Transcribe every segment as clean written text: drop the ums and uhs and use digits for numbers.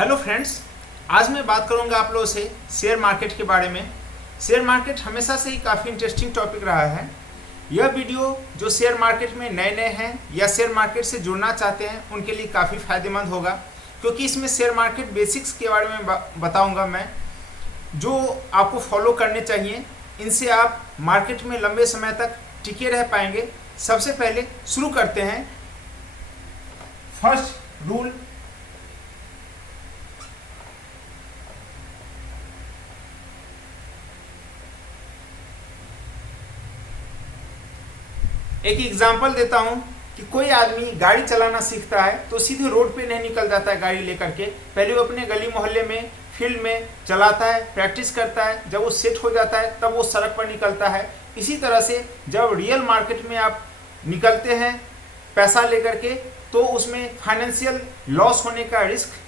Hello friends, आज मैं बात करूंगा आप लोगों से शेयर मार्केट के बारे में। शेयर मार्केट हमेशा से ही काफ़ी इंटरेस्टिंग टॉपिक रहा है। यह वीडियो जो शेयर मार्केट में नए नए हैं या शेयर मार्केट से जुड़ना चाहते हैं उनके लिए काफ़ी फायदेमंद होगा, क्योंकि इसमें शेयर मार्केट बेसिक्स के बारे में बताऊँगा मैं, जो आपको फॉलो करने चाहिए। इनसे आप मार्केट में लंबे समय तक टिके रह पाएंगे। सबसे पहले शुरू करते हैं। फर्स्ट रूल, एक एग्जांपल देता हूं कि कोई आदमी गाड़ी चलाना सीखता है तो सीधे रोड पे नहीं निकल जाता है गाड़ी लेकर के। पहले वो अपने गली मोहल्ले में, फील्ड में चलाता है, प्रैक्टिस करता है। जब वो सेट हो जाता है तब वो सड़क पर निकलता है। इसी तरह से जब रियल मार्केट में आप निकलते हैं पैसा लेकर के, तो उसमें फाइनेंशियल लॉस होने का रिस्क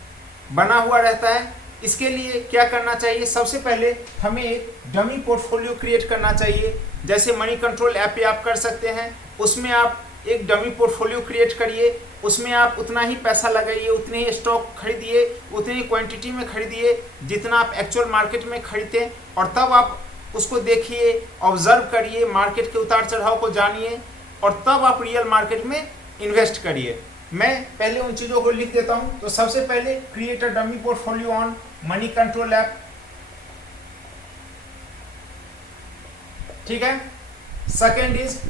बना हुआ रहता है। इसके लिए क्या करना चाहिए? सबसे पहले हमें एक डमी पोर्टफोलियो क्रिएट करना चाहिए। जैसे मनी कंट्रोल ऐप पे आप कर सकते हैं, उसमें आप एक डमी पोर्टफोलियो क्रिएट करिए। उसमें आप उतना ही पैसा लगाइए, उतने ही स्टॉक खरीदिए, उतनी ही क्वांटिटी में खरीदिए जितना आप एक्चुअल मार्केट में खरीदते, और तब आप उसको देखिए, ऑब्जर्व करिए, मार्केट के उतार चढ़ाव को जानिए, और तब आप रियल मार्केट में इन्वेस्ट करिए। मैं पहले उन चीज़ों को लिख देता हूं। तो सबसे पहले create a dummy portfolio on money control app, ठीक है। सेकेंड इज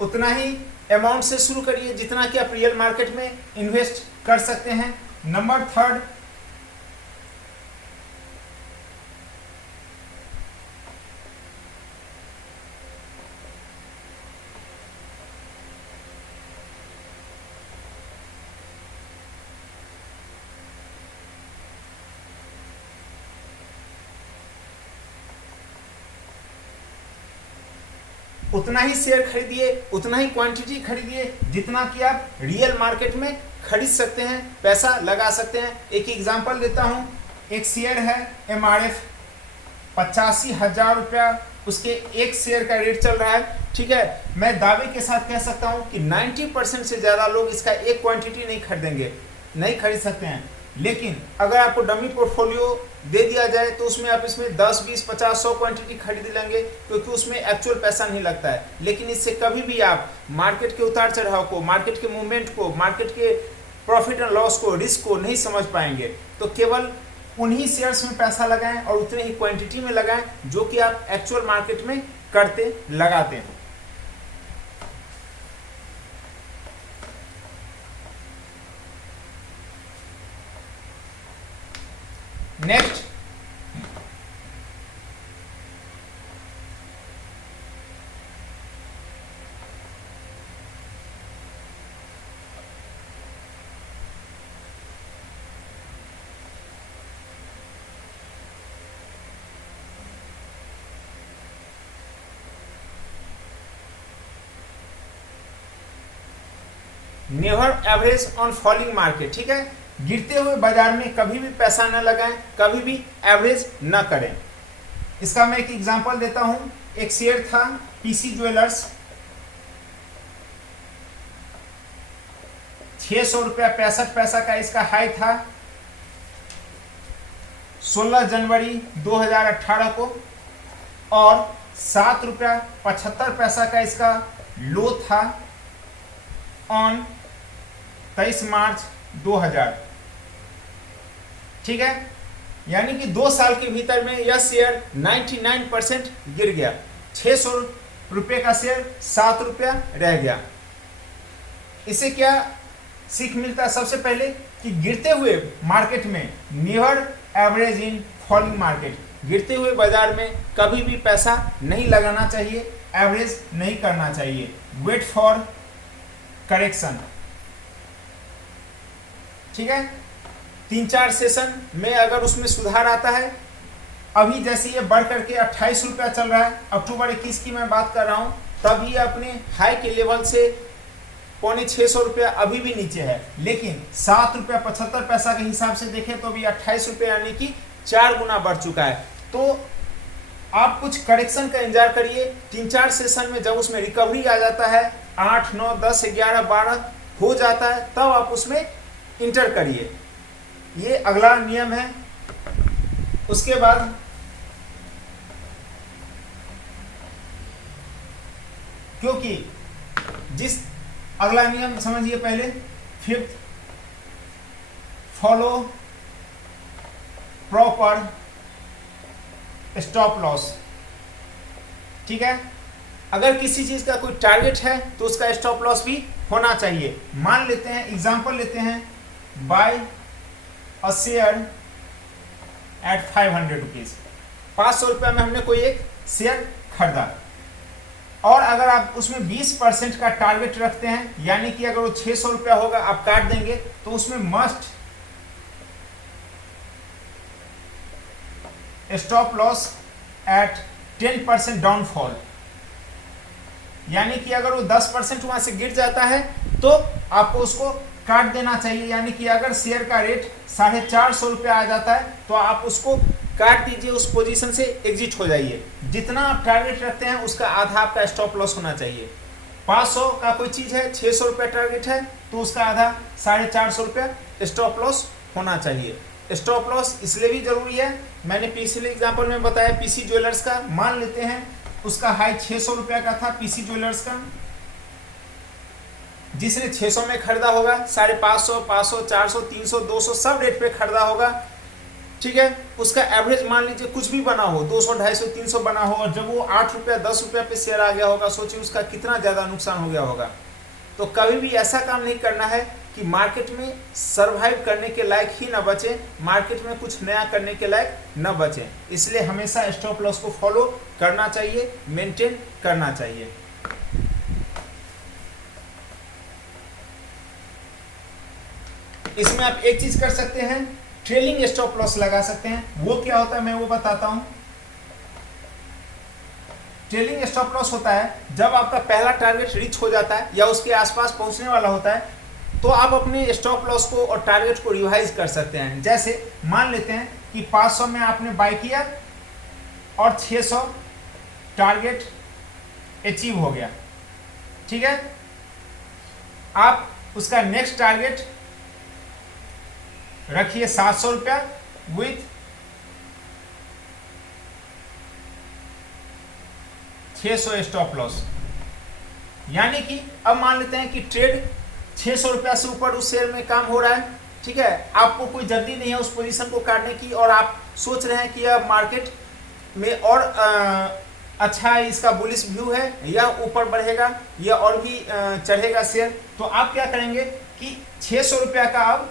उतना ही अमाउंट से शुरू करिए जितना कि आप रियल मार्केट में इन्वेस्ट कर सकते हैं। नंबर थर्ड, उतना ही शेयर खरीदिए, उतना ही क्वांटिटी खरीदिए जितना कि आप रियल मार्केट में खरीद सकते हैं, पैसा लगा सकते हैं। एक एग्जांपल देता हूं। एक शेयर है MRF, 85,000 रुपया उसके एक शेयर का रेट चल रहा है, ठीक है। मैं दावे के साथ कह सकता हूं कि 90% से ज़्यादा लोग इसका एक क्वांटिटी नहीं खरीदेंगे, नहीं खरीद सकते हैं। लेकिन अगर आपको डमी पोर्टफोलियो दे दिया जाए तो उसमें आप इसमें 10, 20, 50, 100 क्वांटिटी खरीद लेंगे, क्योंकि उसमें एक्चुअल पैसा नहीं लगता है। लेकिन इससे कभी भी आप मार्केट के उतार चढ़ाव को, मार्केट के मूवमेंट को, मार्केट के प्रॉफिट एंड लॉस को, रिस्क को नहीं समझ पाएंगे। तो केवल उन्हीं शेयर्स में पैसा लगाएं और उतने ही क्वांटिटी में लगाएं जो कि आप एक्चुअल मार्केट में करते लगाते हैं। Next, never average on falling market, ठीक है। गिरते हुए बाजार में कभी भी पैसा न लगाएं, कभी भी एवरेज न करें। इसका मैं एक एग्जांपल देता हूं। एक शेयर था PC ज्वेलर्स, 600 रुपया 65 पैसा का इसका हाई था 16 जनवरी 2018 को, और 7 रुपया 75 पैसा का इसका लो था ऑन 23 मार्च 2000, ठीक है। यानी कि 2 साल के भीतर में यह शेयर 99% गिर गया। 600 रुपये का शेयर 7 रुपया रह गया। इससे क्या सीख मिलता है? सबसे पहले कि गिरते हुए मार्केट में never average in falling market, गिरते हुए बाजार में कभी भी पैसा नहीं लगाना चाहिए, एवरेज नहीं करना चाहिए। वेट फॉर करेक्शन, ठीक है। 3-4 सेशन में अगर उसमें सुधार आता है अभी जैसे ये बढ़ करके 28 रुपया चल रहा है, अक्टूबर 21 की मैं बात कर रहा हूँ, तब ये अपने हाई के लेवल से 650 रुपया अभी भी नीचे है, लेकिन 7 रुपया 75 पैसा के हिसाब से देखें तो अभी 28 रुपया यानी कि 4 गुना बढ़ चुका है। तो आप कुछ करेक्शन का इंतजार करिए, 3-4 सेशन में जब उसमें रिकवरी आ जाता है, 8, 9, 10, 11, 12 हो जाता है, तब आप उसमें इंटर करिए। ये अगला नियम है। उसके बाद क्योंकि जिस अगला नियम समझिए पहले, 5th, follow proper stop loss. ठीक है, अगर किसी चीज का कोई टारगेट है तो उसका स्टॉप लॉस भी होना चाहिए। मान लेते हैं, एग्जांपल लेते हैं, buy a share at 500 rupees, 500 रुपया में हमने कोई एक शेयर खरीदा, और अगर आप उसमें 20% का टारगेट रखते हैं, यानी कि अगर वो 600 रुपया होगा आप काट देंगे, तो उसमें must stop loss at 10% downfall, यानी कि अगर वो 10% वहां से गिर जाता है तो आपको उसको काट देना चाहिए। यानी कि अगर शेयर का रेट 450 रुपया आ जाता है तो आप उसको काट दीजिए, उस पोजीशन से एग्जिट हो जाइए। जितना आप टारगेट रखते हैं उसका आधा आपका स्टॉप लॉस होना चाहिए। 500 का कोई चीज है, 600 रुपया टारगेट है, तो उसका आधा 450 रुपया स्टॉप लॉस होना चाहिए। स्टॉप लॉस इसलिए भी जरूरी है, मैंने पिछले एग्जाम्पल में बताया पीसी ज्वेलर्स का। मान लेते हैं उसका हाई 600 रुपया का था, पीसी ज्वेलर्स का, जिसने 600 में खरीदा होगा, 550, 500, 400, 300, 200 सब रेट पे खरीदा होगा। ठीक है, उसका एवरेज मान लीजिए कुछ भी बना हो, 200, 250, 300 बना हो, और जब वो 8 रुपया 10 रुपया पे शेयर आ गया होगा, सोचिए उसका कितना ज्यादा नुकसान हो गया होगा। तो कभी भी ऐसा काम नहीं करना है कि मार्केट में सरवाइव करने के लायक ही ना बचे, मार्केट में कुछ नया करने के लायक न बचे। इसलिए हमेशा स्टॉप लॉस को फॉलो करना चाहिए, मेंटेन करना चाहिए। इसमें आप एक चीज कर सकते हैं, ट्रेलिंग स्टॉप लॉस लगा सकते हैं। वो क्या होता है मैं वो बताता हूं। ट्रेलिंग स्टॉप लॉस होता है जब आपका पहला टारगेट रीच हो जाता है या उसके आसपास पहुंचने वाला होता है, तो आप अपने स्टॉप लॉस को और टारगेट को रिवाइज कर सकते हैं। जैसे मान लेते हैं कि 500 में आपने बाय किया और 600 टारगेट अचीव हो गया। ठीक है, आप उसका नेक्स्ट टारगेट रखिए 700 रुपया विथ 600 स्टॉप लॉस। यानी कि अब मान लेते हैं कि ट्रेड 600 रुपया से ऊपर उस शेयर में काम हो रहा है। ठीक है, आपको कोई जल्दी नहीं है उस पोजीशन को काटने की, और आप सोच रहे हैं कि यह मार्केट में और अच्छा इसका बुलिश व्यू है, या ऊपर बढ़ेगा या और भी चढ़ेगा शेयर। तो आप क्या करेंगे कि 600 रुपया का आप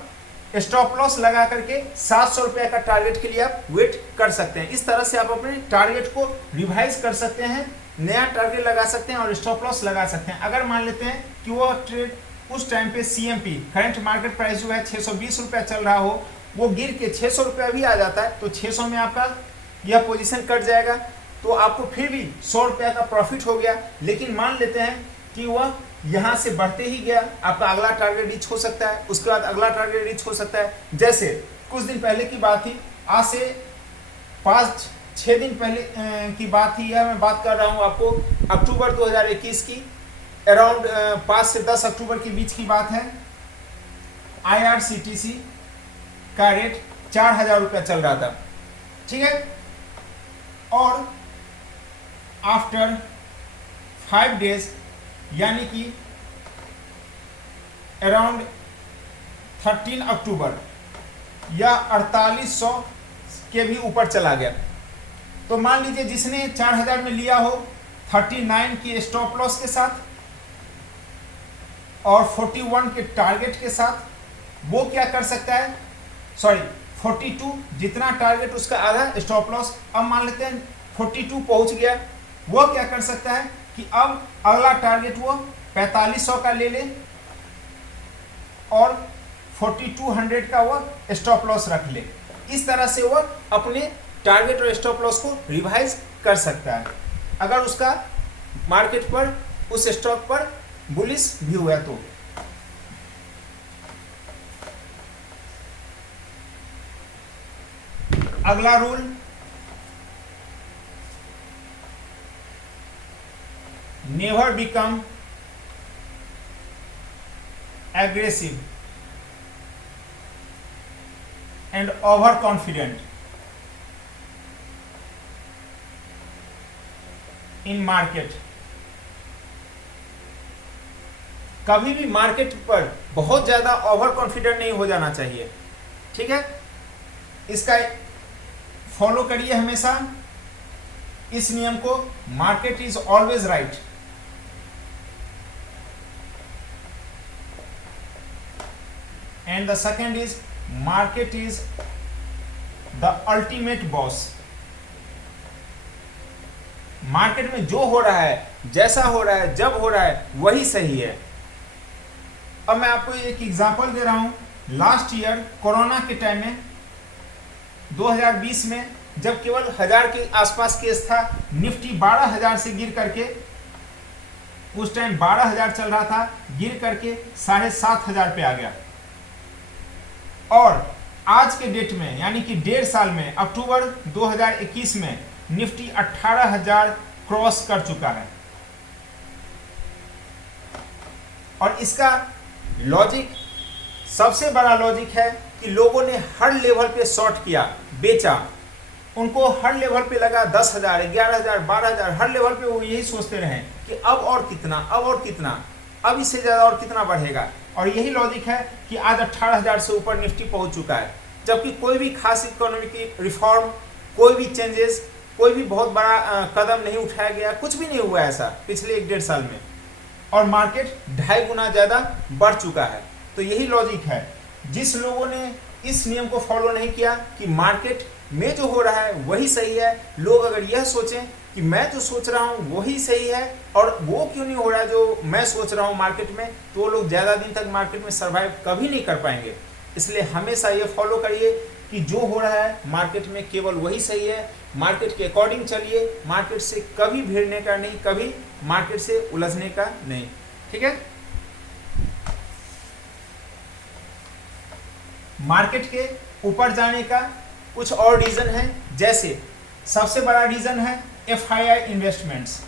स्टॉप लॉस लगा करके 700 रुपया का टारगेट के लिए आप वेट कर सकते हैं। इस तरह से आप अपने टारगेट को रिवाइज कर सकते हैं, नया टारगेट लगा सकते हैं और स्टॉप लॉस लगा सकते हैं। अगर मान लेते हैं कि वो ट्रेड उस टाइम पे CMP करंट मार्केट प्राइस जो है 620 रुपया चल रहा हो, वो गिर के 600 रुपया भी आ जाता है, तो 600 में आपका यह पोजीशन कट जाएगा, तो आपको फिर भी 100 रुपया का प्रॉफिट हो गया। लेकिन मान लेते हैं कि वह यहाँ से बढ़ते ही गया, आपका अगला टारगेट रीच हो सकता है, उसके बाद अगला टारगेट रीच हो सकता है। जैसे कुछ दिन पहले की बात थी, आज से 5-6 दिन पहले की बात थी, यह मैं बात कर रहा हूँ आपको अक्टूबर 2021 की, अराउंड 5 से 10 अक्टूबर के बीच की बात है। IRCTC का रेट 4000 रुपया चल रहा था। ठीक है, और आफ्टर 5 डेज यानी कि अराउंड 13 अक्टूबर या 4800 के भी ऊपर चला गया। तो मान लीजिए जिसने 4000 में लिया हो 39 की स्टॉप लॉस के साथ और 41 के टारगेट के साथ, वो क्या कर सकता है, 42 जितना टारगेट उसका आधा स्टॉप लॉस। अब मान लेते हैं 42 पहुंच गया, वो क्या कर सकता है कि अब अगला टारगेट वो 4500 का ले ले और 4200 का वो स्टॉप लॉस रख ले। इस तरह से वो अपने टारगेट और स्टॉप लॉस को रिवाइज कर सकता है अगर उसका मार्केट पर उस स्टॉक पर बुलिश व्यू है तो। अगला rule, never become aggressive and over confident in market. कभी भी मार्केट पर बहुत ज्यादा ओवर कॉन्फिडेंट नहीं हो जाना चाहिए, ठीक है। इसका फॉलो करिए हमेशा इस नियम को, market is always right. And the second is market is the ultimate boss. Market में जो हो रहा है, जैसा हो रहा है, जब हो रहा है, वही सही है। अब मैं आपको एक एग्जांपल दे रहा हूं। लास्ट ईयर कोरोना के टाइम में 2020 में जब केवल 1000 के आसपास केस था, निफ्टी 12,000 से गिर करके, उस टाइम 12,000 चल रहा था, गिर करके 7,500 पे आ गया। और आज के डेट में यानी कि 1.5 साल में अक्टूबर 2021 में निफ्टी 18,000 क्रॉस कर चुका है। और इसका लॉजिक, सबसे बड़ा लॉजिक है कि लोगों ने हर लेवल पे शॉर्ट किया, बेचा। उनको हर लेवल पे लगा 10,000, 11,000, 12,000, हर लेवल पे वो यही सोचते रहे कि अब और कितना, अब और कितना, अब इससे ज़्यादा और कितना बढ़ेगा। और यही लॉजिक है कि आज 18,000 से ऊपर निफ्टी पहुंच चुका है, जबकि कोई भी खास इकोनॉमिक रिफॉर्म, कोई भी चेंजेस, कोई भी बहुत बड़ा कदम नहीं उठाया गया, कुछ भी नहीं हुआ ऐसा पिछले 1-1.5 साल में। और मार्केट 2.5 गुना ज़्यादा बढ़ चुका है। तो यही लॉजिक है। जिस लोगों ने इस नियम को फॉलो नहीं किया कि मार्केट में जो हो रहा है वही सही है, लोग अगर यह सोचें कि मैं जो सोच रहा हूँ वही सही है और वो क्यों नहीं हो रहा है जो मैं सोच रहा हूँ मार्केट में, तो वो लोग ज़्यादा दिन तक मार्केट में सर्वाइव कभी नहीं कर पाएंगे। इसलिए हमेशा ये फॉलो करिए कि जो हो रहा है मार्केट में केवल वही सही है। मार्केट के अकॉर्डिंग चलिए, मार्केट से कभी भिड़ने का नहीं, कभी मार्केट से उलझने का नहीं, ठीक है। मार्केट के ऊपर जाने का कुछ और रीजन है, जैसे सबसे बड़ा रीजन है FII इन्वेस्टमेंट्स।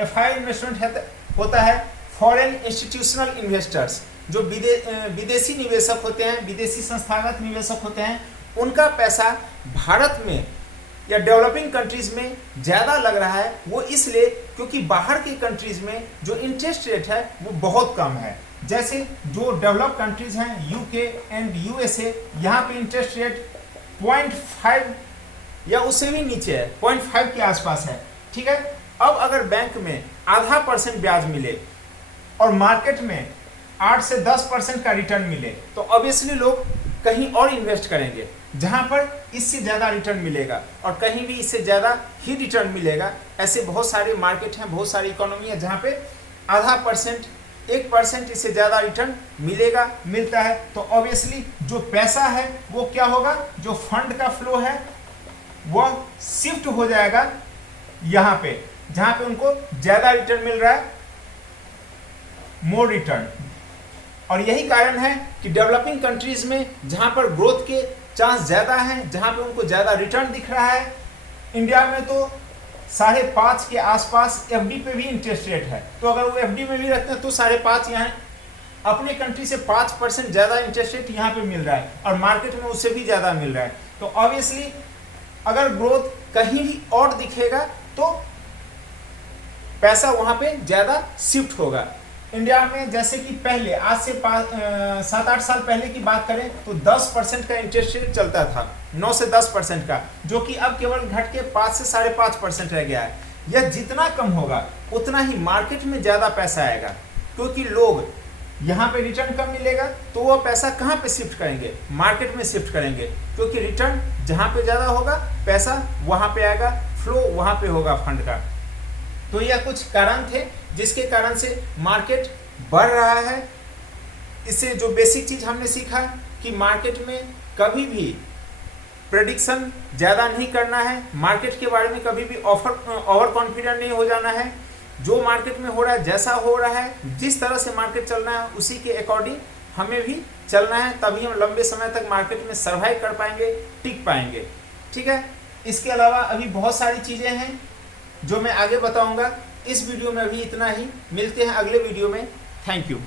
FII इन्वेस्टमेंट होता है फॉरेन इंस्टीट्यूशनल इन्वेस्टर्स, जो विदेशी निवेशक होते हैं, विदेशी संस्थागत निवेशक होते हैं। उनका पैसा भारत में या डेवलपिंग कंट्रीज में ज़्यादा लग रहा है। वो इसलिए क्योंकि बाहर की कंट्रीज में जो इंटरेस्ट रेट है वो बहुत कम है। जैसे जो डेवलप कंट्रीज हैं UK एंड USA, यहाँ पे इंटरेस्ट रेट 0.5 या उससे भी नीचे है, 0.5 के आसपास है, ठीक है। अब अगर बैंक में 0.5% ब्याज मिले और मार्केट में 8 से 10% का रिटर्न मिले, तो ऑब्वियसली लोग कहीं और इन्वेस्ट करेंगे जहां पर इससे ज़्यादा रिटर्न मिलेगा, और कहीं भी इससे ज़्यादा ही रिटर्न मिलेगा। ऐसे बहुत सारे मार्केट हैं, बहुत सारी इकोनॉमी है जहां पे 0.5%, 1% इससे ज़्यादा रिटर्न मिलता है। तो ऑब्वियसली जो पैसा है वो क्या होगा, जो फंड का फ्लो है वो शिफ्ट हो जाएगा यहाँ पे, जहाँ पे उनको ज़्यादा रिटर्न मिल रहा है, मोर रिटर्न। और यही कारण है कि डेवलपिंग कंट्रीज में जहाँ पर ग्रोथ के चांस ज़्यादा हैं, जहाँ पे उनको ज़्यादा रिटर्न दिख रहा है, इंडिया में तो 5.5 के आसपास FD पे भी इंटरेस्ट रेट है। तो अगर वो FD में भी रखते हैं तो 5.5 यहाँ अपने कंट्री से 5% ज़्यादा इंटरेस्ट रेट यहाँ पे मिल रहा है, और मार्केट में उससे भी ज़्यादा मिल रहा है। तो ऑब्वियसली अगर ग्रोथ कहीं भी और दिखेगा तो पैसा वहाँ पे ज़्यादा शिफ्ट होगा। इंडिया में जैसे कि पहले, आज से 7-8 साल पहले की बात करें तो 10% का इंटरेस्ट रेट चलता था, 9 से 10% का, जो कि अब केवल घट के 5 से 5.5% रह गया है। यह जितना कम होगा उतना ही मार्केट में ज़्यादा पैसा आएगा, क्योंकि लोग यहाँ पे रिटर्न कम मिलेगा तो वह पैसा कहाँ पे शिफ्ट करेंगे, मार्केट में शिफ्ट करेंगे, क्योंकि रिटर्न जहाँ पे ज़्यादा होगा पैसा वहाँ पे आएगा, फ्लो वहाँ पे होगा फंड का। तो यह कुछ कारण थे जिसके कारण से मार्केट बढ़ रहा है। इससे जो बेसिक चीज़ हमने सीखा कि मार्केट में कभी भी प्रेडिक्शन ज़्यादा नहीं करना है, मार्केट के बारे में कभी भी ओवर कॉन्फिडेंट नहीं हो जाना है। जो मार्केट में हो रहा है, जैसा हो रहा है, जिस तरह से मार्केट चल रहा है उसी के अकॉर्डिंग हमें भी चलना है, तभी हम लंबे समय तक मार्केट में सर्वाइव कर पाएंगे, टिक पाएंगे। ठीक है, इसके अलावा अभी बहुत सारी चीज़ें हैं जो मैं आगे बताऊंगा। इस वीडियो में अभी इतना ही, मिलते हैं अगले वीडियो में। Thank you.